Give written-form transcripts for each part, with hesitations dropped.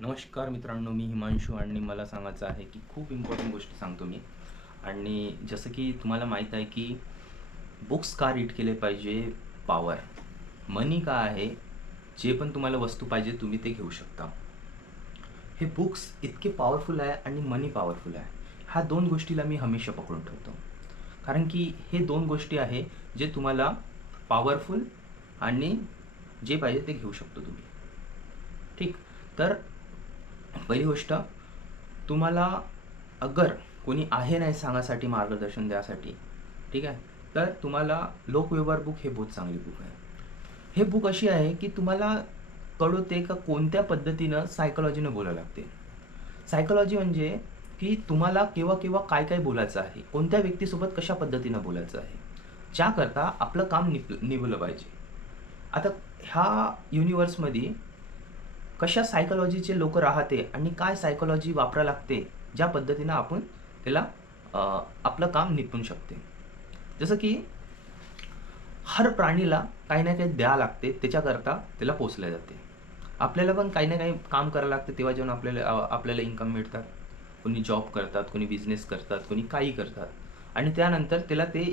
नमस्कार मित्रांनो, मी हिमांशू आणि मला सांगायचं आहे की खूप इम्पॉर्टंट गोष्टी सांगतो मी. आणि जसं की तुम्हाला माहीत आहे की बुक्स का रीड केले पाहिजे? पॉवर. मनी का आहे? जे पण तुम्हाला वस्तू पाहिजे तुम्ही ते घेऊ शकता. हे बुक्स इतके पॉवरफुल आहे आणि मनी पॉवरफुल आहे. ह्या दोन गोष्टीला मी हमेशा पकडून ठेवतो. कारण की हे दोन गोष्टी आहे जे तुम्हाला पॉवरफुल आणि जे पाहिजे ते घेऊ शकतो तुम्ही. ठीक. तर पहिली गोष्ट, तुम्हाला अगर कोणी आहे नाही सांगासाठी मार्गदर्शन द्यासाठी, ठीक आहे, तर तुम्हाला लोकव्यवहार बुक हे बहुत चांगली बुक आहे. हे बुक अशी आहे की तुम्हाला कळवते का कोणत्या पद्धतीनं सायकोलॉजीनं बोलावं लागते. सायकोलॉजी म्हणजे की तुम्हाला केव्हा केव्हा काय काय बोलायचं आहे, कोणत्या व्यक्तीसोबत कशा पद्धतीनं बोलायचं आहे, ज्याकरता आपलं काम निभलं पाहिजे. आता ह्या युनिवर्समध्ये कशा सायकॉलॉजीचे लोक राहते आणि काय सायकॉलॉजी वापरा लागते, ज्या पद्धतीनं आपण त्याला आपलं काम निपटू शकते. जसं की हर प्राणीला काही ना काही द्यावं लागते, त्याच्याकरता त्याला पोचल्या जाते. आपल्याला पण काही ना काही काम करावं लागते, तेव्हा जेव्हा आपल्याला इन्कम मिळतात. कोणी जॉब करतात, कोणी बिझनेस करतात, कोणी काही करतात आणि त्यानंतर त्याला ते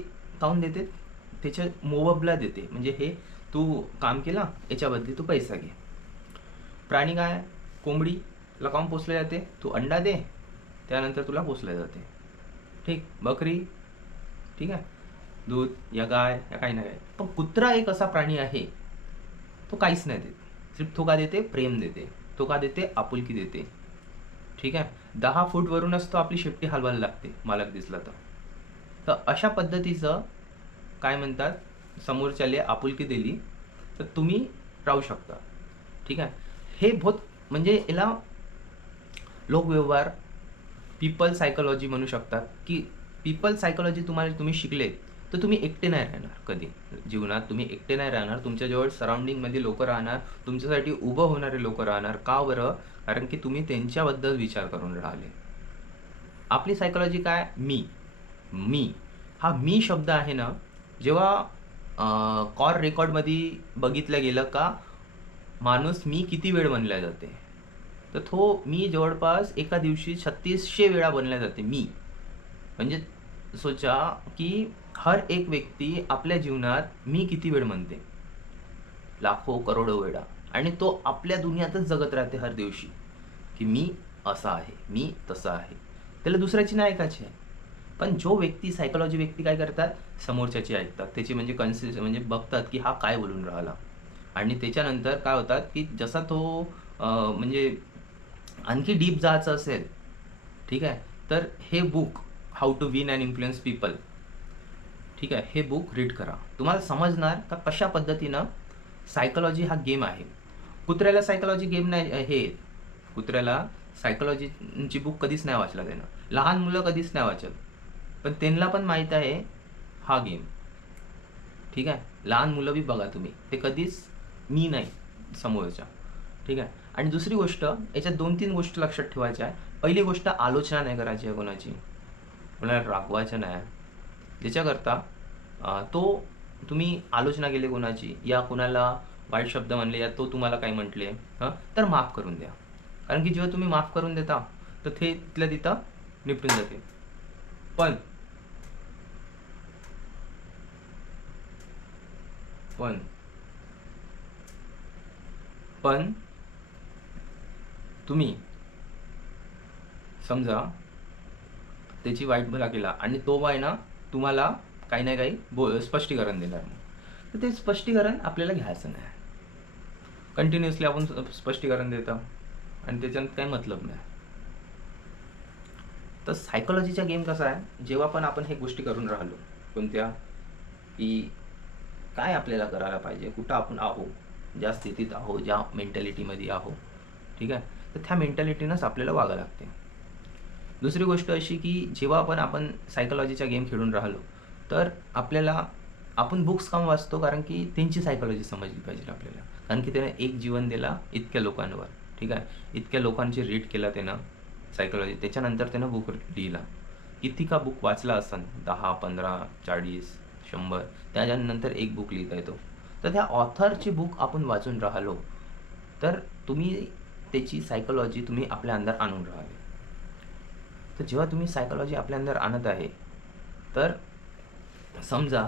काऊन देते, त्याच्या मोबदला देते. म्हणजे हे तू काम केला, याच्याबद्दल तू पैसा घे. प्राणी काय? कोंबडीला काऊन पोसले जाते? तू अंडा दे, त्यानंतर तुला पोसले जाते. ठीक. बकरी, ठीक आहे, दूध, या गाय, या काही ना काही. पण कुत्रा एक असा प्राणी आहे, तो काहीच नाही देत. सिर्फ तो का देते? प्रेम देते. तो का देते? आपुलकी देते. ठीक आहे. 10 फूटवरूनच तो आपली शेपटी हलवायला लागते मालक दिसला तर. तर अशा पद्धतीचं काय म्हणतात, समोरच्याले आपुलकी दिली तर तुम्ही राहू शकता. ठीक आहे. हे बहुत म्हणजे याला लोकव्यवहार, पीपल सायकोलॉजी म्हणू शकतात. की पीपल सायकोलॉजी तुम्ही शिकले तर तुम्ही एकटे नाही राहणार कधी जीवनात. तुम्ही एकटे नाही राहणार, तुमच्याजवळ सराउंडिंगमध्ये लोक राहणार, तुमच्यासाठी उभं होणारे लोक राहणार. का बरं? कारण की तुम्ही त्यांच्याबद्दल विचार करून राहिले. आपली सायकोलॉजी काय? मी मी हा मी शब्द आहे ना, जेव्हा कॉल रेकॉर्डमध्ये बघितलं गेलं का माणूस मी किती वेळ बनल्या जाते, तर तो मी जवळपास एका दिवशी 3600 वेळा बनल्या जाते मी. म्हणजे सोचा की हर एक व्यक्ती आपल्या जीवनात मी किती वेळ म्हणते, लाखो करोडो वेळा. आणि तो आपल्या दुनियातच जगत राहते हर दिवशी की मी असा आहे, मी तसा आहे. त्याला दुसऱ्याची नाही ऐकायची आहे. पण जो व्यक्ती सायकोलॉजी व्यक्ती काय करतात, समोरच्याची ऐकतात, त्याची म्हणजे म्हणजे बघतात की हा काय बोलून राहिला. आणि त्याच्यानंतर काय होतात की जसा तो म्हणजे आणखी डीप जायचं असेल, ठीक आहे, तर हे book how to win and influence people, ठीक आहे, हे बुक रीड करा. तुम्हाला समजणार का कशा पद्धतीनं सायकोलॉजी हा गेम आहे. कुत्र्याला सायकोलॉजी गेम नाही हे, कुत्र्याला सायकोलॉजीची बुक कधीच नाही वाचला त्यानं. लहान मुलं कधीच नाही वाचत, पण त्यांना पण माहीत आहे हा गेम. ठीक आहे. लहान मुलं बी बघा तुम्ही, ते कधीच मी नाही समोरच्या. ठीक आहे. आणि दुसरी गोष्ट, याच्यात 2-3 गोष्टी लक्षात ठेवायच्या आहे. पहिली गोष्ट, आलोचना नाही करायची आहे कोणाची, कोणाला रागवायचं नाही. ज्याच्याकरता तो तुम्ही आलोचना केली कोणाची, या कोणाला वाईट शब्द म्हणले, या तो तुम्हाला काही म्हटले, तर माफ करून द्या. कारण की जेव्हा तुम्ही माफ करून देता तर ते तिथल्या तिथं निपटून जाते. पण पण पण तुम्ही समजा त्याची वाईट भला केला आणि तो आहे ना तुम्हाला काही ना काही स्पष्टीकरण देणार, मग तर ते स्पष्टीकरण आपल्याला घ्यायचं नाही. कंटिन्युअसली आपण स्पष्टीकरण देतो आणि त्याच्यात काही मतलब नाही. तर सायकोलॉजीचा गेम कसा आहे, जेव्हा पण आपण हे गोष्टी करून राहिलो कोणत्या, की काय आपल्याला करायला पाहिजे, कुठं आपण आहो, ज्या स्थितीत आहो, ज्या मेंटॅलिटीमध्ये आहो, ठीक आहे, तर त्या मेंटॅलिटीनंच आपल्याला वागावं लागते. दुसरी गोष्ट अशी की जेव्हा आपण सायकोलॉजीचा गेम खेळून राहिलो तर आपल्याला, आपण बुक्स काम वाचतो कारण की त्यांची सायकोलॉजी समजली पाहिजे आपल्याला. कारण की त्याने एक जीवन दिला इतक्या लोकांवर, ठीक आहे, इतक्या लोकांची रीड केला त्यानं सायकोलॉजी, त्याच्यानंतर त्यानं बुक लिहिला. किती का बुक वाचला असन, 10, 15, 40, 100, त्याच्यानंतर एक बुक लिहिता येतो. तर त्या ऑथरची बुक आपण वाचून राहिलो तर तुम्ही त्याची सायकॉलॉजी तुम्ही आपल्या अंदर आणून राहिले. तर जेव्हा तुम्ही सायकॉलॉजी आपल्या अंदर आणत आहे, तर समजा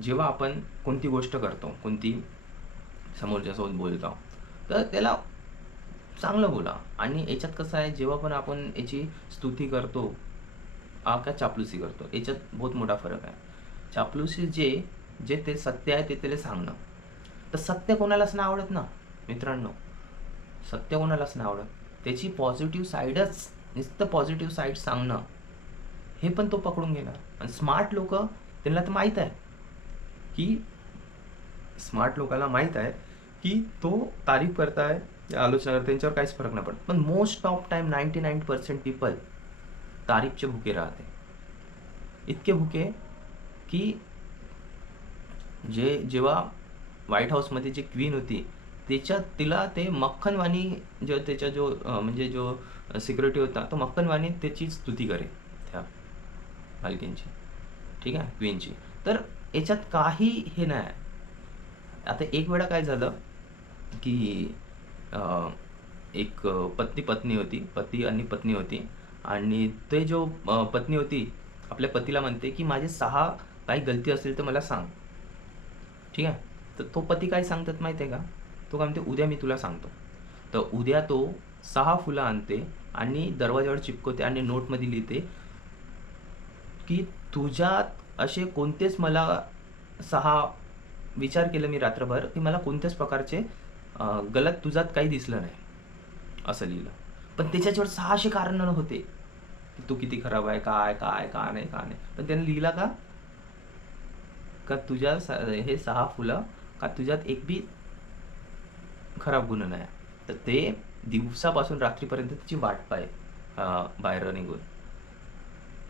जेव्हा आपण कोणती गोष्ट करतो, कोणती समोरच्यासोबत बोलतो, तर त्याला चांगलं बोला. आणि याच्यात कसं आहे, जेव्हा पण आपण याची स्तुती करतो का चापलुसी करतो, याच्यात बहुत मोठा फरक आहे. चापलुसी जे जे ते सत्य आहे ते त्याला सांगणं. तर सत्य कोणालाच नाही आवडत ना मित्रांनो, सत्य कोणालाच नाही आवडत. त्याची पॉझिटिव्ह साईडच, नुसतं पॉझिटिव्ह साईड सांगणं, हे पण तो पकडून घेणार. आणि स्मार्ट लोक, त्यांना तर माहीत आहे की स्मार्ट लोकांना माहीत आहे की तो तारीफ करताय या आलोचना करताय त्यांच्यावर काहीच फरक नाही पडत. पण मोस्ट ऑफ टाइम 99% पीपल तारीफचे भुके राहते. इतके भुके की जेव्हा व्हाईट हाऊसमध्ये जी क्वीन होती, तिला ते मक्खनवाणी, त्याच्या म्हणजे जो सिक्युरिटी होता, तो मक्खनवाणी त्याची स्तुती करे त्या मालकींची, ठीक आहे, क्वीनची. तर याच्यात काही हे नाही. आता एक वेळा काय झालं की एक पत्नी होती, पती आणि पत्नी होती. आणि ते जो पत्नी होती, आपल्या पतीला म्हणते की माझे 6 काही गलती असेल तर मला सांग, ठीक आहे. तर तो पती काय सांगतात माहिती आहे का, तो काय म्हणते, उद्या मी तुला सांगतो. तर उद्या तो 6 फुलं आणते आणि दरवाजावर चिपकवते आणि नोटमध्ये लिहिते की तुझ्यात असे कोणतेच, मला 6 विचार केलं मी रात्रभर की मला कोणत्याच प्रकारचे गलत तुझ्यात काही दिसलं नाही, असं लिहिलं. पण त्याच्यावर 600 कारणं होते की तू किती खराब आहे, काय काय का नाही का नाही. पण त्याने लिहिला का तुझ्या हे 6 फुलं, का तुझ्यात एक बी खराब गुण नाही. तर ते दिवसापासून रात्रीपर्यंत त्याची वाट पाहे बाहेर निघून.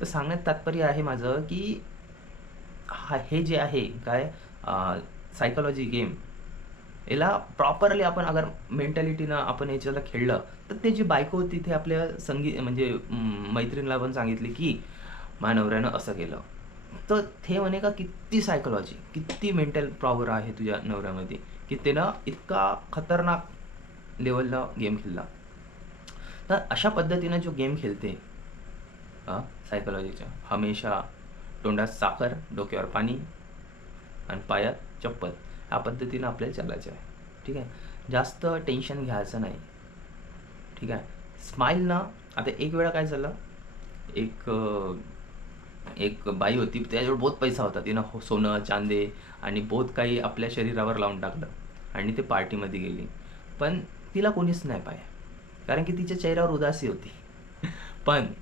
तर सांगण्यात तात्पर्य आहे माझं की हे जे आहे काय सायकॉलॉजी गेम, याला प्रॉपरली आपण अगर मेंटॅलिटीनं आपण याच्याला खेळलं, तर ते जी बायको होती ते आपल्या म्हणजे मैत्रिणीला पण सांगितले की माझ्या नवऱ्यानं असं केलं. तर ते म्हणे का किती सायकॉलॉजी, किती मेंटल पॉवर आहे तुझ्या नवऱ्यामध्ये की त्यानं इतका खतरनाक लेवलला गेम खेळला. तर अशा पद्धतीनं जो गेम खेळते सायकॉलॉजीचा, हमेशा तोंडात साखर, डोक्यावर पाणी आणि पायात चप्पल, ह्या पद्धतीनं आपल्याला चालायचं आहे, ठीक आहे. जास्त टेन्शन घ्यायचं नाही, ठीक आहे. स्माईल ना. आता एक वेळा काय झालं, एक बाई होती, त्याच्यावर बहुत पैसा होता, तिनं सोनं चांदे आणि बहुत काही आपल्या शरीरावर लावून टाकलं आणि ते पार्टीमध्ये गेली. पण तिला कोणीच नाही पाहिजे, कारण की तिच्या चेहऱ्यावर उदासी होती. पण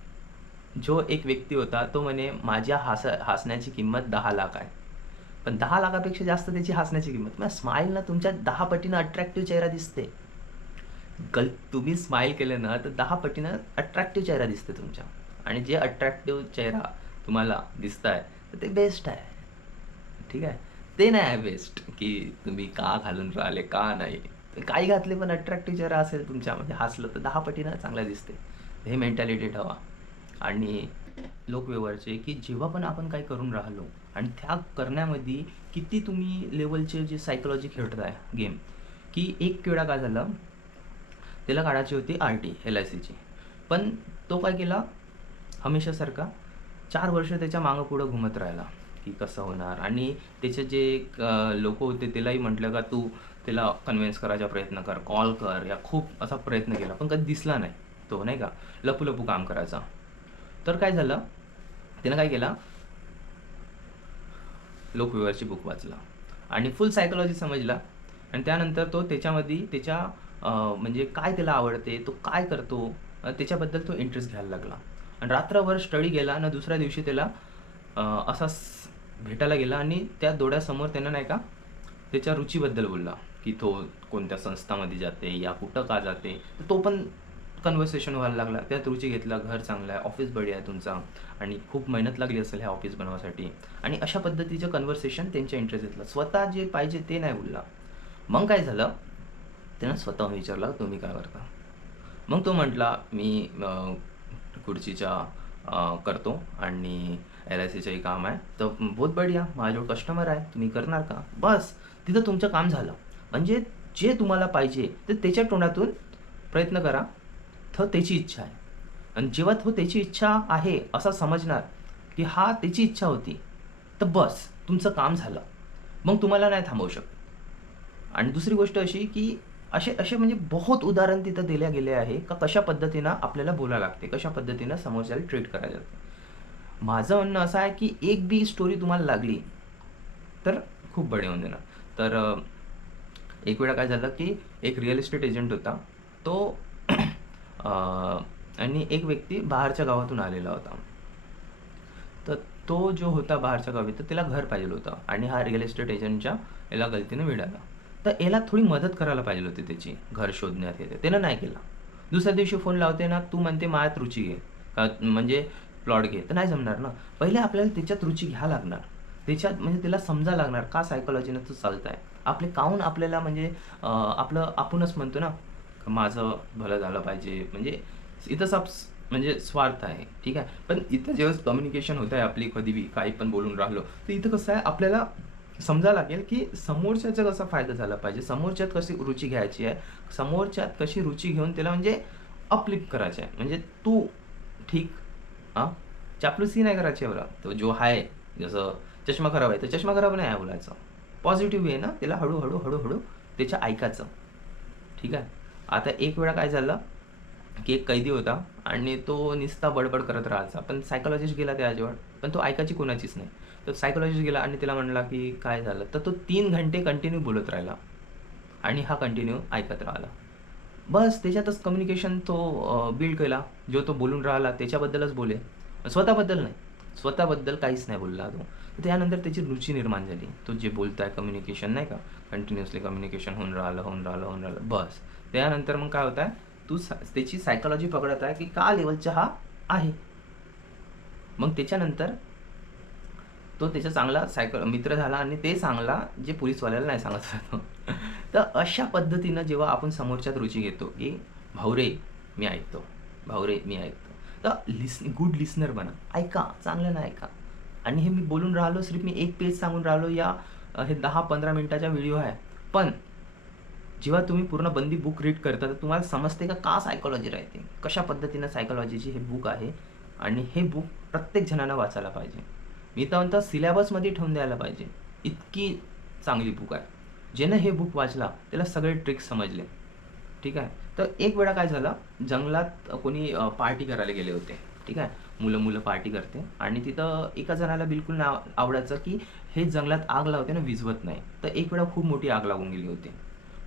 जो एक व्यक्ती होता तो म्हणे माझ्या हसण्याची किंमत 10 लाख आहे. पण 10 लाखापेक्षा जास्त त्याची हसण्याची किंमत. मग स्माईलनं तुमच्या 10 पटीनं अट्रॅक्टिव्ह चेहरा दिसते. तुम्ही स्माईल केलं ना तर 10 पटीनं अट्रॅक्टिव्ह चेहरा दिसते तुमच्या. आणि जे अट्रॅक्टिव्ह चेहरा तुम्हाला दिसत आहे तर ते बेस्ट आहे, ठीक आहे. ते नाही आहे बेस्ट की तुम्ही का घालून राहिले का नाही. काही घातले पण अट्रॅक्टिव्ह चेहरा असेल तुमच्या, म्हणजे हसलं तर 10 पटीनं चांगलं दिसते. हे मेंटॅलिटी ठेवा. आणि लोकव्यवहारचे की जेव्हा पण आपण काही करून राहिलो आणि त्या करण्यामध्ये किती तुम्ही लेवलचे जे सायकॉलॉजी खेळताय गेम, की एक वेळा काय झालं, त्याला काढायची होती RT LICची. पण तो काय केला, हमेशासारखा 4 वर्ष त्याच्या मागं पुढं घुमत राहिला की कसं होणार. आणि त्याचे जे लोक होते त्यालाही म्हटलं का तू त्याला कन्व्हिन्स करायचा प्रयत्न कर, कॉल कर, या खूप असा प्रयत्न केला, पण कधी दिसला नाही तो, नाही का, लपू काम करायचा. तर काय झालं, त्यानं काय केला, लोकव्यवहारची बुक वाचला आणि फुल सायकॉलॉजी समजला. आणि त्यानंतर तो त्याच्यामध्ये त्याच्या म्हणजे काय त्याला आवडते, तो काय करतो, त्याच्याबद्दल तो इंटरेस्ट घ्यायला लागला. आणि रात्रभर स्टडी केला आणि दुसऱ्या दिवशी त्याला असाच भेटायला गेला आणि त्या डोळ्यासमोर त्यानं, नाही का, त्याच्या रुचीबद्दल बोलला की तो कोणत्या संस्थामध्ये जाते या कुठं का जाते. तर तो पण कन्व्हर्सेशन व्हायला लागला. त्यात रुची घेतला, घर चांगलं आहे, ऑफिस बढिया आहे तुमचा आणि खूप मेहनत लागली असेल ह्या ऑफिस बनवासाठी. आणि अशा पद्धतीचं कन्व्हर्सेशन त्यांच्या इंटरेस्ट घेतलं. स्वतः जे पाहिजे ते नाही बोलला. मग काय झालं, त्यानं स्वतःहून विचारलं तुम्ही काय करता. मग तो म्हटला मी खुर्चीच्या करतो आणि LICचंही काम आहे. तर बहुत बढिया, माझ्याजवळ कस्टमर आहे, तुम्ही करणार का. बस तिथं तुमचं काम झालं. म्हणजे जे तुम्हाला पाहिजे ते त्याच्या तोंडातून प्रयत्न करा. तर त्याची इच्छा आहे. आणि जेव्हा तो त्याची इच्छा आहे असं समजणार की हा त्याची इच्छा होती, तर बस तुमचं काम झालं. मग तुम्हाला नाही थांबवू शकत. आणि दुसरी गोष्ट अशी की असे असे म्हणजे बहुत उदाहरण तिथं दिल्या गेले आहे का कशा पद्धतीनं आपल्याला बोलायला लागते, कशा पद्धतीनं समोरच्याला ट्रीट करायला लागते. माझं म्हणणं असं आहे की एक बी स्टोरी तुम्हाला लागली तर खूप बढिया होऊन देणार. तर एक वेळा काय झालं की एक रिअल इस्टेट एजंट होता तो आणि एक व्यक्ती बाहेरच्या गावातून आलेला होता. तर तो जो होता बाहेरच्या गावी, तर त्याला घर पाहिजे होतं आणि हा रिअल इस्टेट एजंटच्या याला गलतीनं मिळाला. तर याला थोडी मदत करायला पाहिजे होती त्याची घर शोधण्यात येते, त्यानं नाही केला. दुसऱ्या दिवशी फोन लावते ना, तू म्हणते माझ्यात रुची घे का म्हणजे प्लॉट घे, तर नाही जमणार ना. पहिले आपल्याला त्याच्यात रुची घ्या लागणार, त्याच्यात म्हणजे त्याला समजा लागणार का सायकोलॉजीनं तो चालत आहे. आपले काहून आपल्याला म्हणजे आपलं आपणच म्हणतो ना माझं भलं झालं पाहिजे, म्हणजे इथं सब म्हणजे स्वार्थ आहे, ठीक आहे. पण इथं जेव्हा कम्युनिकेशन होत आहे आपली कधी बी काही पण बोलून राहिलो, तर इथं कसं आहे आपल्याला समजा लागेल की समोरच्याचा कसा फायदा झाला पाहिजे, समोरच्यात कशी रुची घ्यायची आहे, समोरच्यात कशी रुची घेऊन त्याला म्हणजे अपलिफ्ट करायचं आहे. म्हणजे तू ठीक हां, चापलुसी नाही करायची आहे बरं. तो जो आहे जसं चष्मा खराब आहे, तर चष्मा खराब नाही आहे बोलायचं. पॉझिटिव्ह आहे ना, त्याला हळू-हळू, हळूहळू त्याच्या ऐकायचं. ठीक आहे. आता एक वेळा काय झालं की एक कैदी होता आणि तो नुसता बडबड करत राहायचा. पण सायकॉलॉजिस्ट गेला त्याच्याजवळ, पण तो ऐकायची कोणाचीच नाही. तर सायकॉलॉजिस्ट गेला आणि त्याला म्हणला की काय झालं? तर तो 3 घंटे कंटिन्यू बोलत राहिला आणि हा कंटिन्यू ऐकत राहिला. बस त्याच्यातच कम्युनिकेशन तो बिल्ड केला. जो तो बोलून राहिला त्याच्याबद्दलच बोले. स्वतःबद्दल नाही. स्वतःबद्दल काहीच नाही बोलला तो. तर त्यानंतर त्याची रुची निर्माण झाली. तो जे बोलत आहे कम्युनिकेशन नाही का, कंटिन्युअसली कम्युनिकेशन होऊन राहिलं, होऊन राहिलं, होऊन राहिलं. बस. त्यानंतर मग काय होत आहे, तू त्याची सायकॉलॉजी पकडत आहे की का लेवलचा हा आहे. मग त्याच्यानंतर तो त्याचा चांगला मित्र झाला आणि ते चांगला जे पोलीसवाल्याला नाही सांगत राहतो. तर अशा पद्धतीनं जेव्हा आपण समोरच्यात रुची घेतो की भाऊ रे मी ऐकतो, भाऊ रे मी ऐकतो, तर गुड लिसनर बना. ऐका, चांगलं नाही ऐका. आणि हे मी बोलून राहिलो, सिर्फ मी एक पेज सांगून राहिलो या हे 10-15 मिनिटाचा व्हिडिओ आहे. पण जेव्हा तुम्ही पूर्ण बंदी बुक रीड करता तर तुम्हाला समजते का सायकॉलॉजी राहते, कशा पद्धतीनं सायकॉलॉजीची हे बुक आहे. आणि हे बुक प्रत्येक जणांना वाचायला पाहिजे. मी तर म्हणतो सिलेबसमध्ये ठेवून द्यायला पाहिजे. इतकी चांगली बुक आहे. ज्यानं हे बुक वाचला त्याला सगळे ट्रिक्स समजले. ठीक आहे. तर एक वेळा काय झालं, जंगलात कोणी पार्टी करायला गेले होते. ठीक आहे. मुलं पार्टी करते आणि तिथं एका जणाला बिलकुल नाही आवडायचं की हे जंगलात आग लावते ना विझवत नाही. तर एक वेळा खूप मोठी आग लागून गेली होती.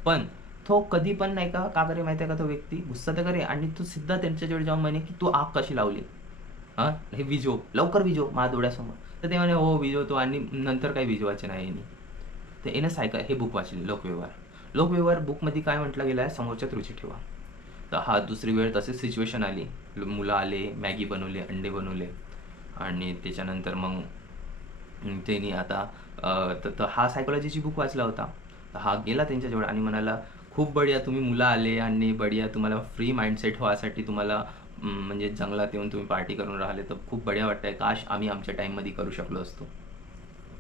पण तो कधी पण नाही का करे माहिती आहे का, तो व्यक्ती गुस्सा तर करे आणि तो सिद्धा त्यांच्याजवळ जाऊन म्हणे की तू आग कशी लावली, हां हे विझव, लवकर विझव माझ्या डोळ्यासमोर. तर ते म्हणे हो विझवतो आणि नंतर काही विझवायचे नाही यांनी. तर यानं हे बुक वाचले लोकव्यवहार. लोकव्यवहार बुकमध्ये काय म्हटलं गेलं आहे, समोरच्यात रुची ठेवा. तर हा दुसरी वेळ तसेच सिच्युएशन आली, मुलं आले, मॅगी बनवले, अंडे बनवले आणि त्याच्यानंतर मग त्यांनी आता तर हा सायकॉलॉजीची बुक वाचला होता. तर हा गेला त्यांच्याजवळ आणि म्हणाला खूप बढिया तुम्ही मुलं आले आणि बढिया तुम्हाला फ्री माइंडसेट व्हायसाठी तुम्हाला म्हणजे जंगलात येऊन तुम्ही पार्टी करून राहिले, तर खूप बढिया वाटतंय, काश आम्ही आमच्या टाईममध्ये करू शकलो असतो.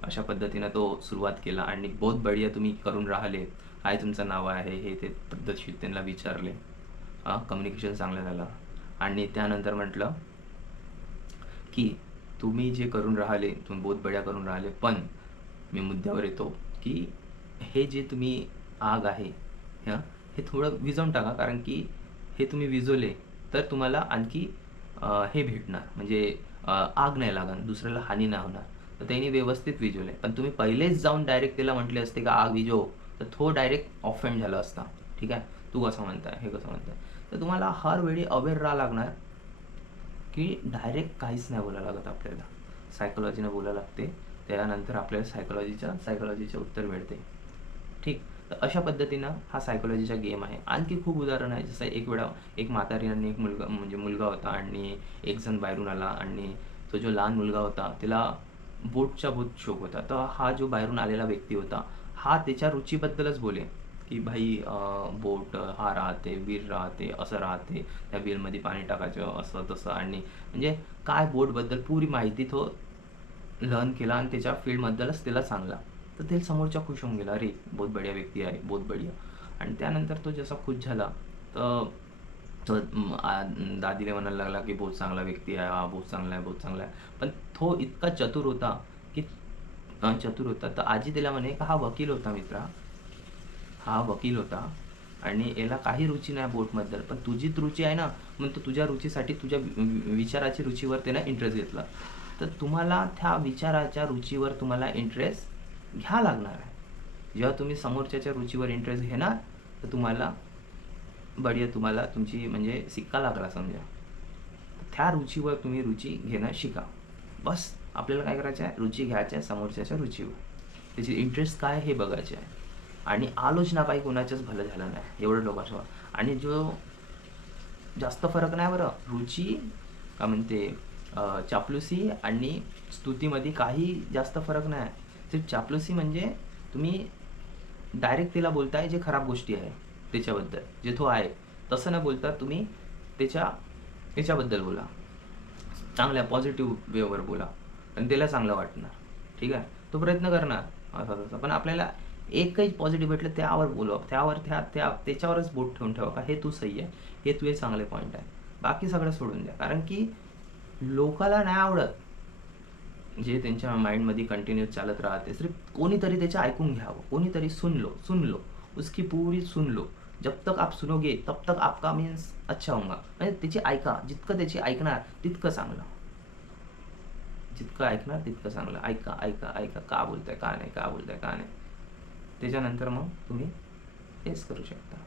अशा पद्धतीनं तो सुरुवात केला आणि बहुत बढिया तुम्ही करून राहिले, काय तुमचं नाव आहे हे ते पद्धतशीर त्यांना विचारले. कम्युनिकेशन चांगलं झालं आणि त्यानंतर म्हटलं की तुम्ही जे करून राहिले तुम्ही बहुत बढिया करून राहिले, पण मी मुद्द्यावर येतो की हे जे तुम्ही आग आहे हे थोडं विझवून टाका, कारण की हे तुम्ही विझवले तर तुम्हाला आणखी हे भेटणार म्हणजे आग नाही लागणार, दुसऱ्याला हानी नाही होणार. तर त्यांनी व्यवस्थित विझवले. पण तुम्ही पहिलेच जाऊन डायरेक्ट त्याला म्हटले असते का आग विझव, तर तो डायरेक्ट ऑफेंड झाला असता. ठीक आहे. तू कसं म्हणताय, हे कसं म्हणताय. तर तुम्हाला हर वेळी अवेअर राहावं लागणार की डायरेक्ट काहीच नाही बोलायला लागत आपल्याला, सायकॉलॉजीनं बोलायला लागते. त्यानंतर आपल्याला सायकॉलॉजीचं उत्तर मिळते. ठीक. तर अशा पद्धतीनं हा सायकॉलॉजीचा गेम आहे. आणखी खूप उदाहरणं आहे. जसं एक वेळा एक म्हातारी आणि एक मुलगा होता आणि एक जण बाहेरून आला आणि तो जो लहान मुलगा होता त्याला बोटचा बहुत शौक होता. तर हा जो बाहेरून आलेला व्यक्ती होता हा त्याच्या रुचीबद्दलच बोले की भाई बोट हा राहते, विहीर राहते, असं राहते, त्या विहीरमध्ये पाणी टाकायचं असं तसं आणि म्हणजे काय बोटबद्दल पुरी माहिती तो लर्न केला आणि त्याच्या फील्डबद्दलच त्याला सांगला. तर ते समोरच्या खुश होऊन गेला, अरे बहुत बढिया व्यक्ती आहे, बहुत बढिया. आणि त्यानंतर तो जसा खुश झाला तर तो दादीला म्हणायला लागला की बहुत चांगला व्यक्ती आहे हा, बहुत चांगला आहे, बहुत चांगला आहे. पण तो इतका चतुर होता की चतुर होता तर आजी त्याला म्हणे का हा वकील होता मित्रा, हा वकील होता आणि याला काही रुची नाही बोटबद्दल, पण तुझीच रुची आहे ना, मग तो तुझ्या रुचीसाठी तुझ्या विचाराची रुचीवर त्यानं इंटरेस्ट घेतला. तर तुम्हाला त्या विचाराच्या रुचीवर तुम्हाला इंटरेस्ट घ्या लागणार आहे. जेव्हा तुम्ही समोरच्याच्या रुचीवर इंटरेस्ट घेणार तर तुम्हाला बढिया, तुम्हाला तुमची म्हणजे सिक्का लागला समजा. त्या रुचीवर तुम्ही रुची घेणं शिका. बस आपल्याला काय करायचं आहे, रुची घ्यायची आहे समोरच्याच्या रुचीवर, त्याची इंटरेस्ट काय हे बघायचे आहे. आणि आलोचना काही कोणाच्याच भलं झालं नाही एवढं लोकांसमोर. आणि जो जास्त फरक नाही बरं, रुची का म्हणते चापलुसी आणि स्तुतीमध्ये काही जास्त फरक नाही. सिर्फ चापलुसी म्हणजे तुम्ही डायरेक्ट तिला बोलताय जे खराब गोष्टी आहे त्याच्याबद्दल, जे तो आहे तसं न बोलता तुम्ही त्याच्या याच्याबद्दल बोला, चांगल्या पॉझिटिव्ह वेवर बोला आणि त्याला चांगलं वाटणार. ठीक आहे, तो प्रयत्न करणार असं तसं, पण आपल्याला एकही पॉझिटिव्ह भेटलं त्यावर बोलवा, त्यावर त्याच्यावरच बोट ठेवून ठेवा का हे तू सही आहे, हे तुझे चांगले पॉईंट आहे, बाकी सगळं सोडून द्या. कारण की लोकाला नाही आवडत जे त्यांच्या माइंडमध्ये कंटिन्यूस चालत राहते. सिर्फ कोणीतरी त्याचं ऐकून घ्यावं, कोणीतरी सुन लो उसकी पूरी सुन लो. जब तक आप सुनोगे तब तक आपका मीन्स अच्छा होगा. म्हणजे त्याची ऐका, जितकं त्याची ऐकणार तितकं चांगलं, जितकं ऐकणार तितकं चांगलं. ऐका ऐका ऐका, का बोलताय का नाही, का बोलताय का नाही. त्याच्यानंतर मग तुम्ही फेस करू शकता,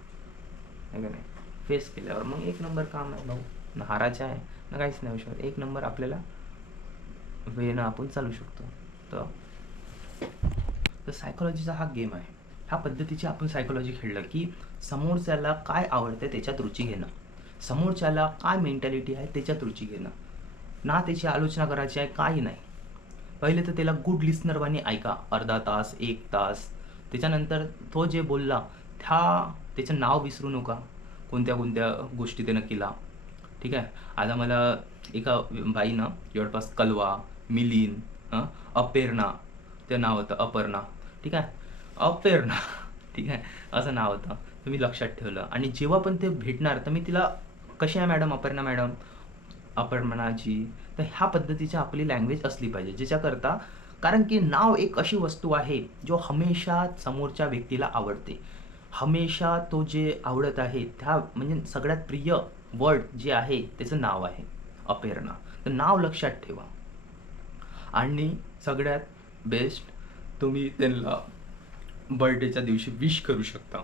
आहे का नाही. फेस केल्यावर मग एक नंबर काम आहे भाऊ, ना हाराचे आहे ना काहीच नाही होऊ शकत. एक नंबर आपल्याला वेळेनं आपण चालू शकतो. तर सायकोलॉजीचा हा गेम आहे. ह्या पद्धतीची आपण सायकोलॉजी खेळलं की समोरच्याला काय आवडतं त्याच्यात रुची घेणं, समोरच्याला काय मेंटॅलिटी आहे त्याच्यात रुची घेणं, ना त्याची आलोचना करायची आहे, काही नाही. पहिले तर त्याला गुड लिस्नरवानी ऐका, अर्धा तास 1 तास. त्याच्यानंतर तो जे बोलला त्याचं नाव विसरू नका, कोणत्या कोणत्या गोष्टी त्यानं केला. ठीक आहे, आता मला एका बाईनं जवळपास कलवा, मिलिंद, अपेर्णा, ते नाव होतं अपर्णा. ठीक आहे, अपेर्णा ठीक आहे असं नाव होतं. तुम्ही लक्षात ठेवलं आणि जेव्हा पण ते भेटणार तर मी तिला कशी आहे मॅडम, अपर्णा मॅडम, अपर्णाजी. तर ह्या पद्धतीची आपली लँग्वेज असली पाहिजे ज्याच्याकरता, कारण की नाव एक अशी वस्तू आहे जो हमेशा समोरच्या व्यक्तीला आवडते. हमेशा तो जे आवडत आहे त्या म्हणजे सगळ्यात प्रिय वर्ड जे आहे त्याचं नाव आहे अपेर्णा. तर नाव लक्षात ठेवा. आणि सगळ्यात बेस्ट तुम्ही त्यांना बर्थडेच्या दिवशी विश करू शकता.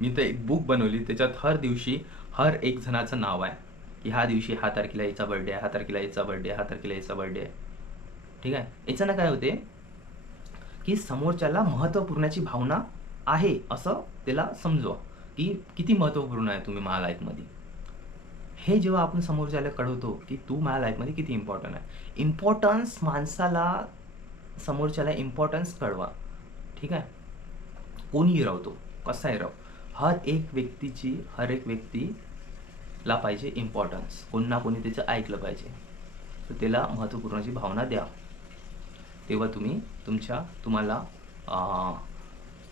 मी तर एक बुक बनवली, त्याच्यात हर दिवशी हर एक जणाचं नाव आहे की ह्या दिवशी ह्या तारखेला याचा बर्थडे आहे, ह्या तारखेला याचा बर्थडे आहे, ह्या तारखेला याचा बर्थडे आहे. ठीक आहे, याच्यानं काय होते की समोरच्याला महत्त्वपूर्णाची भावना आहे असं त्याला समजवा की किती महत्त्वपूर्ण आहे तुम्ही माझ्या लाईफमध्ये. हे जेव्हा आपण समोरच्याला कळवतो की तू माझ्या लाईफमध्ये किती इम्पॉर्टंट आहे. इम्पॉर्टन्स माणसाला, समोरच्याला इम्पॉर्टन्स कळवा. ठीक आहे, कोणीही राहतो, कसाही राहो, हर एक व्यक्तीला पाहिजे इम्पॉर्टन्स, कोणी ना कोणी त्याचं ऐकलं पाहिजे. तर त्याला महत्त्वपूर्णाची भावना द्या, तेव्हा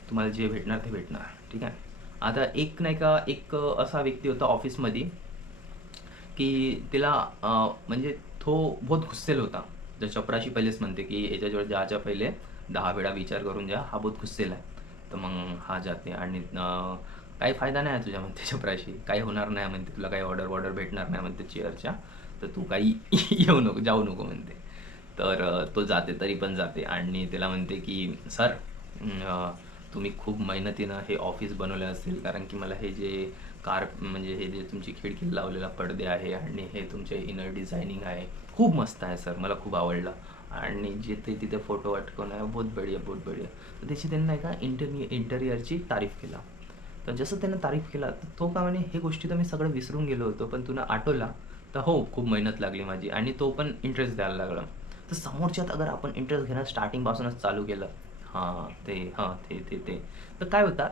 तुम्हाला जे भेटणार ते भेटणार. ठीक आहे, आता एक नाही का एक असा व्यक्ती होता ऑफिसमध्ये की त्याला म्हणजे तो बहुत गुस्सेल होता. जर चपराशी पहिलेच म्हणते की याच्याजवळ जायच्या पहिले 10 वेळा विचार करून जा, हा बहुत गुस्सेल आहे. तर मग हा जाते आणि काही फायदा नाही आहे तुझ्या म्हणते चपराशी, काही होणार नाही म्हणते, तुला काही ऑर्डर भेटणार नाही म्हणते चेअरच्या, तर तू काही जाऊ नको म्हणते. तर तो जाते, तरी पण जाते आणि त्याला म्हणते की सर तुम्ही खूप मेहनतीनं हे ऑफिस बनवलं असेल, कारण की मला हे जे म्हणजे हे जे तुमची खिडकी लावलेला पडदे आहे आणि हे तुमचे इनर डिझायनिंग आहे खूप मस्त आहे सर, मला खूप आवडलं. आणि जिथे तिथे फोटो अटकवणं आहे, बहुत बढिया बहुत बढिया. तर त्याची त्यांना एका इंटेरियरची तारीफ केला. तर जसं त्यानं तारीफ केला तर तो का म्हणे हे गोष्टी तर मी सगळं विसरून गेलो होतो, पण तुला आठवला तर हो खूप मेहनत लागली माझी. आणि तो पण इंटरेस्ट द्यायला लागला. तर समोरच्यात अगर आपण इंटरेस्ट घेणं स्टार्टिंगपासूनच चालू केलं, ते तर काय होतात,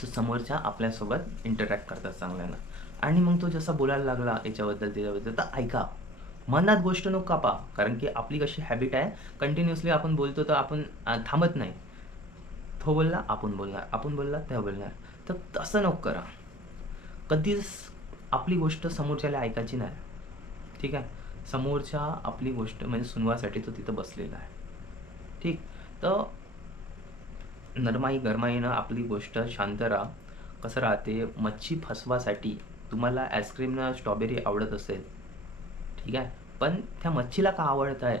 तो समोरच्या आपल्यासोबत इंटरॅक्ट करतात चांगल्यानं. आणि मग तो जसा बोलायला लागला याच्याबद्दल त्याच्याबद्दल, तर ऐका, मनात गोष्ट नको कापा. कारण की आपली कशी हॅबिट आहे, कंटिन्युअसली आपण बोलतो तर आपण थांबत नाही. तो बोलला आपण बोलणार, आपण बोलला तेव्हा बोलणार. तर तसं नको करा. कधीच आपली गोष्ट समोरच्याला ऐकायची नाही. ठीक आहे. समोरच्या आपली गोष्ट म्हणजे सुनवासाठी तो तिथं बसलेला आहे. ठीक. तर नरमाई गरमाईनं आपली गोष्ट शांत राहा. कसं राहते, मच्छी फसवासाठी तुम्हाला आईस्क्रीमनं स्ट्रॉबेरी आवडत असेल, ठीक आहे, पण त्या मच्छीला का आवडत आहे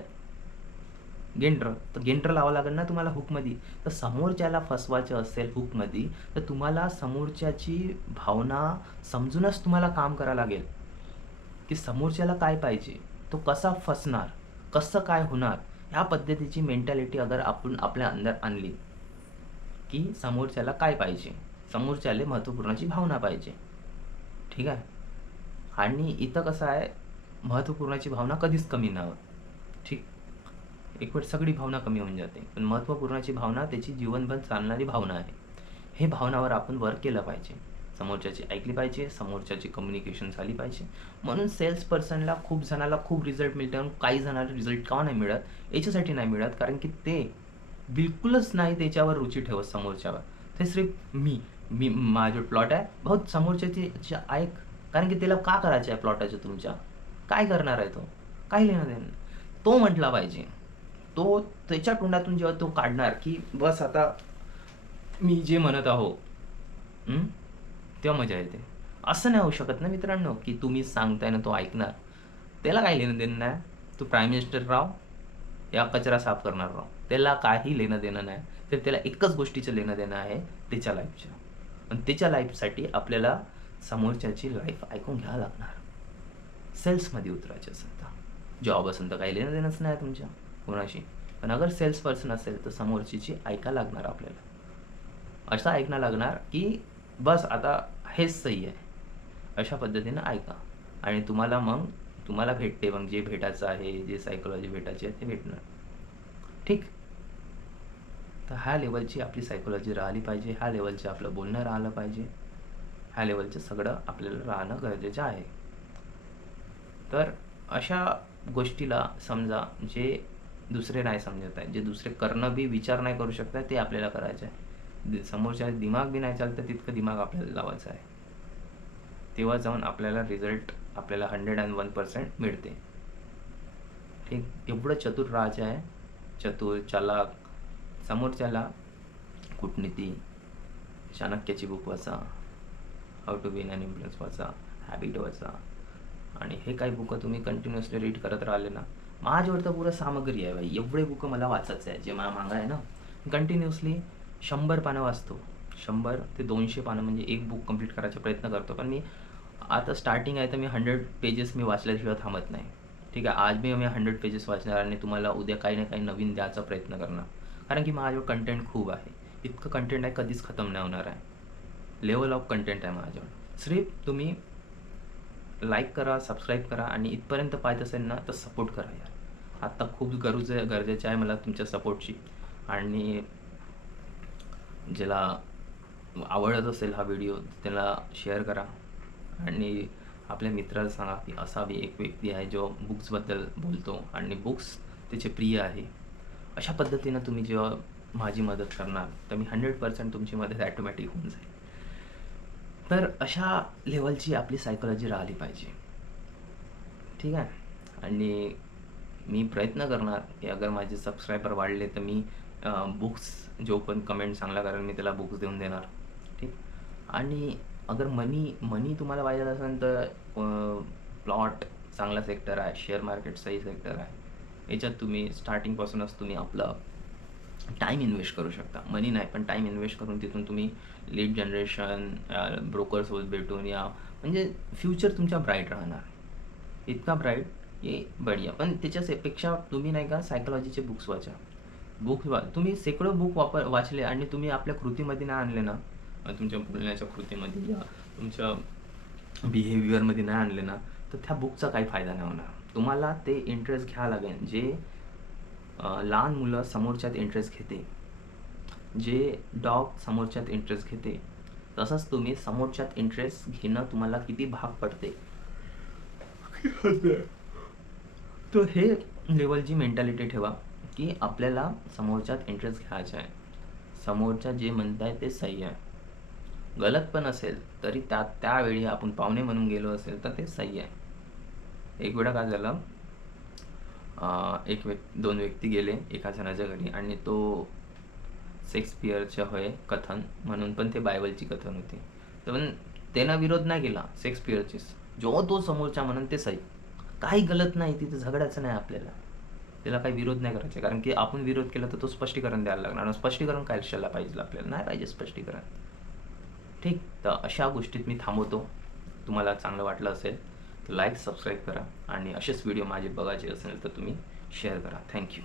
गेंडर, तर गेंडर लावावं लागेल ना तुम्हाला हुकमध्ये. तर समोरच्याला फसवायचं असेल हुकमध्ये, तर तुम्हाला समोरच्याची भावना समजूनच तुम्हाला काम करावं लागेल की समोरच्याला काय पाहिजे, तो कसा फसणार, कसं काय होणार. ह्या पद्धतीची मेंटॅलिटी अगर आपण आपल्या अंदर आणली की समोरच्याला काय पाहिजे, समोरच्याला महत्त्वपूर्णाची भावना पाहिजे, ठीक आहे. आणि इथं कसं आहे, महत्त्वपूर्णाची भावना कधीच कमी नाही होत. ठीक. एक वेळ सगळी भावना कमी होऊन जाते, पण महत्त्वपूर्णाची भावना त्याची जीवनभर चालणारी भावना आहे. हे भावनावर आपण वर्क केलं पाहिजे, समोरच्याची ऐकली पाहिजे, समोरच्याची कम्युनिकेशन झाली पाहिजे. म्हणून सेल्स पर्सनला खूप जणाला खूप रिझल्ट मिळते आणि काही जणाला रिझल्ट का नाही मिळत, याच्यासाठी नाही मिळत कारण की ते बिलकुलच नाही त्याच्यावर रुची ठेवत समोरच्यावर. ते सिर्फ मी मी माझं प्लॉट आहे बहुत समोरच्याची ऐक, कारण की त्याला का करायचं आहे प्लॉटाचं, तुमच्या काय करणार आहे तो, काय लेणं देणं. तो म्हटला पाहिजे, तो त्याच्या तोंडातून जेव्हा तो काढणार की बस आता मी जे म्हणत आहो, तेव्हा मजा येते. असं नाही होऊ शकत ना मित्रांनो की तुम्ही सांगताय ना तो ऐकणार. त्याला काय लेणं देणं नाही. तो प्राईम मिनिस्टर राव या कचरा साफ करणार राव, त्याला काही लेणं देणं नाही. तर त्याला एकच गोष्टीचं लेणं देणं आहे, त्याच्या लाईफच्या. आणि त्याच्या लाईफसाठी आपल्याला समोरच्याची लाईफ ऐकून घ्यावं लागणार. सेल्समध्ये उतरायचं असेल तर, जॉब असेल तर काही लेणं देणंच नाही तुमच्या कोणाशी. पण अगर सेल्स पर्सन असेल तर समोरचीची ऐका लागणार आपल्याला. असं ऐकणं लागणार की बस आता हेच सही आहे, अशा पद्धतीनं ऐका. आणि तुम्हाला मग तुम्हाला भेटते मग जे भेटायचं आहे, जे सायकोलॉजी भेटायची आहे ते भेटणार. ठीक. तर ह्या लेवलची आपली सायकोलॉजी राहिली पाहिजे, ह्या लेवलचं आपलं बोलणं राहिलं पाहिजे, ह्या लेवलचं सगळं आपल्याला राहणं गरजेचं आहे. तर अशा गोष्टीला समजा जे दुसरे नाही समजत आहे, जे दुसरे करणं बी विचार नाही करू शकतात, ते आपल्याला करायचं आहे. समोरच्या दिमाग बी नाही चालतं तितकं दिमाग आपल्याला लावायचं आहे. तेव्हा जाऊन आपल्याला रिझल्ट आपल्याला 101% मिळते. ठीक. एवढं चतुर राहायचं आहे, चतुर चालाक. समोरच्याला कूटनीती, चाणक्याची बुक वाचा, how to win and influence वाचा, हॅबिट वाचा. आणि हे काही बुकं तुम्ही कंटिन्युअसली रीड करत राहिले ना, माझ्यावर तर पुरं सामग्री आहे भाई. एवढे बुकं मला वाचायचं आहे, जे मला मागं आहे ना. कंटिन्युअसली 100 पानं वाचतो, 100 ते 200 पानं म्हणजे एक बुक कंप्लीट करायचा प्रयत्न करतो. पण मी आता स्टार्टिंग आहे तर मी 100 पेजेस मी वाचल्याशिवाय थांबत नाही. ठीक आहे. आज मी 100 पेजेस वाचणार आणि तुम्हाला उद्या काही ना काही नवीन द्यायचा प्रयत्न करणार. कारण की माझ्यावर कंटेंट खूप आहे. इतकं कंटेंट आहे कधीच खतम नाही होणार आहे. लेवल ऑफ कंटेंट आहे माझ्यावर. सिर्फ तुम्ही लाईक करा, सबस्क्राईब करा आणि इथपर्यंत पाहत असेल ना तर सपोर्ट करा यार. आत्ता खूप गरजेचं आहे मला तुमच्या सपोर्टची. आणि ज्याला आवडत असेल हा व्हिडिओ त्याला शेअर करा. आणि आपल्या मित्राला सांगा की असा बी एक व्यक्ती आहे जो बुक्सबद्दल बोलतो आणि बुक्स त्याचे प्रिय आहे. अशा पद्धतीनं तुम्ही जेव्हा माझी मदत करणार तर मी 100% तुमची मदत ॲटोमॅटिक होऊन जाईल. तर अशा लेवलची आपली सायकोलॉजी राहिली पाहिजे. ठीक आहे. आणि मी प्रयत्न करणार की अगर माझे सबस्क्रायबर वाढले तर मी बुक्स जो पण कमेंट चांगला करेल मी त्याला बुक्स देऊन देणार. ठीक. आणि अगर मनी तुम्हाला पाहिजे असेल तर प्लॉट चांगला सेक्टर आहे, शेअर मार्केट सही सेक्टर आहे. याच्यात तुम्ही स्टार्टिंगपासूनच तुम्ही आपलं टाईम इन्व्हेस्ट करू शकता. मनी नाही पण टाईम इन्व्हेस्ट करून तिथून तुम्ही लीड जनरेशन, ब्रोकर्ससोबत भेटून या म्हणजे फ्युचर तुमचा ब्राईट राहणार. इतका ब्राईट ये बढिया. पण त्याच्यापेक्षा तुम्ही नाही का सायकोलॉजीचे बुक्स वाचा. तुम्ही शेकडो बुक वाचले आणि तुम्ही आपल्या कृतीमध्ये नाही आणले ना, तुमच्या बोलण्याच्या कृतीमध्ये या तुमच्या बिहेवियरमध्ये नाही आणले ना, तर त्या बुकचा काही फायदा नाही होणार. तुम्हाला ते इंटरेस्ट घ्यावं लागेल जे लहान मुलं समोरच्यात इंटरेस्ट घेते, जे डॉग समोरच्यात इंटरेस्ट घेते, तसंच तुम्ही समोरच्यात इंटरेस्ट घेणं तुम्हाला किती भाग पडते. तर हे लेवलची मेंटॅलिटी ठेवा की आपल्याला समोरच्यात इंटरेस्ट घ्यायचा आहे. समोरच्या जे म्हणत आहे ते सही आहे. गलत पण असेल तरी त्यावेळी आपण पाहुणे म्हणून गेलो असेल तर ते सही आहे. एक वेळा काय झालं, दोन व्यक्ती गेले एका जणाच्या घरी आणि तो शेक्सपियरचं होय कथन म्हणून, पण ते बायबलची कथन होती. तर पण त्यानं विरोध नाही केला शेक्सपियरचीच, जो तो समोरचा म्हणून ते सही. काही गलत नाही, तिथं झगडायचं नाही आपल्याला, त्याला काही विरोध नाही करायचा. कारण की आपण विरोध केला तर तो स्पष्टीकरण द्यायला लागणार, आणि स्पष्टीकरण काय कशाला पाहिजे आपल्याला, नाही पाहिजे स्पष्टीकरण. ठीक, तर अशा गोष्टीत मी थांबवतो. तुम्हाला चांगलं वाटलं असेल तर लाईक सबस्क्राईब करा, आणि असेच व्हिडिओ माझे बघायचे असेल तर तुम्ही शेअर करा. थँक्यू.